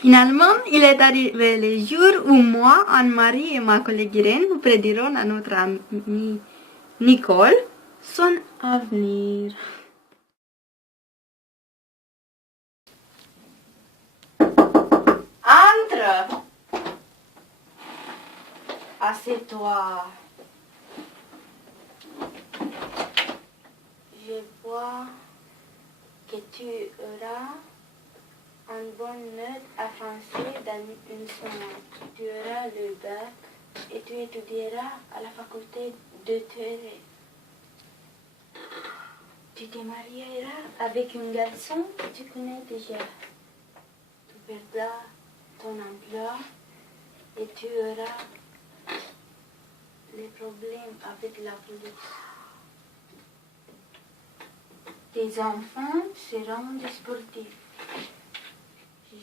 Finalement, il est arrivé le jour où moi, Anne-Marie et ma collègue Irène, nous prédirons à notre amie Nicole son avenir. Entre! Assieds-toi. Je vois que tu auras une bonne note à français dans une semaine. Tu auras le bac et tu étudieras à la faculté de théâtre. Tu te marieras avec un garçon que tu connais déjà. Tu perdras ton emploi et tu auras les problèmes avec la police. Tes enfants seront des sportifs.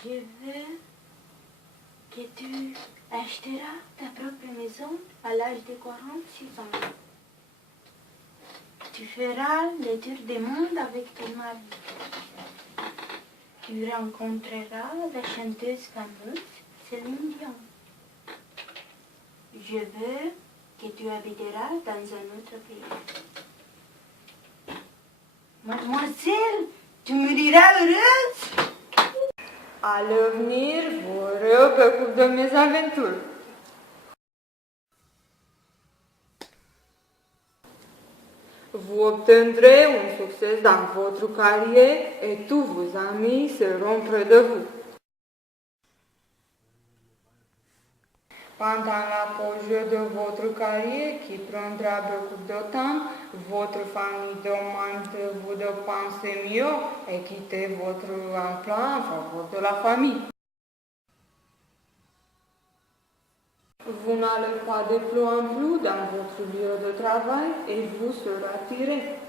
Je veux que tu achèteras ta propre maison à l'âge de 46 ans. Tu feras le tour du monde avec ton mari. Tu rencontreras la chanteuse fameuse Céline Dion. Je veux que tu habiteras dans un autre pays. Mademoiselle, tu mouriras heureuse. À l'avenir, vous aurez beaucoup de mésaventures. Vous obtiendrez un succès dans votre carrière et tous vos amis seront près de vous. Pendant l'apogée de votre carrière, qui prendra beaucoup de temps, votre famille demande de vous de penser mieux et quitter votre emploi en faveur de la famille. Vous n'allez pas de plus en plus dans votre lieu de travail et vous serez tiré.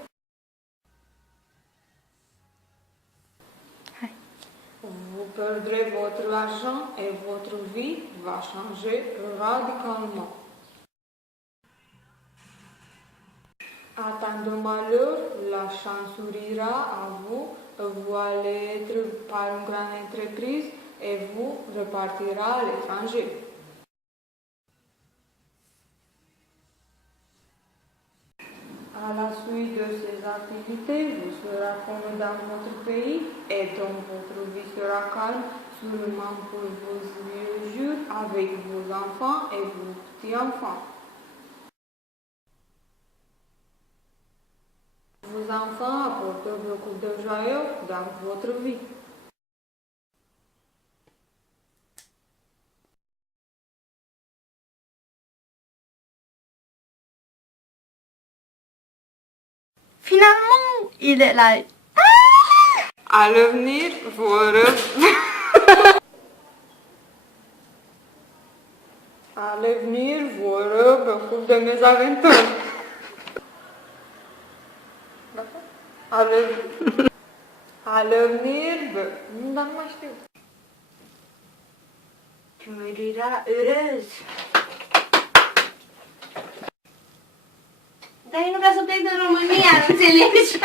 Vous perdrez votre argent et votre vie va changer radicalement. À tant de malheur, la chance sourira à vous, vous allez être par une grande entreprise et vous repartirez à l'étranger. À la suite de ces activités, vous serez connu dans votre pays et donc votre vie sera calme seulement pour vos vieux jours avec vos enfants et vos petits-enfants. Vos enfants apportent beaucoup de joie dans votre vie. Finalement, il est là. À l'avenir, vous aurez... À l'avenir, vous aurez beaucoup de mésaventures. À l'avenir, dar nu mai știu. Tu mouriras heureuse. Dar eu nu vreau să plec din România, nu înțelegi?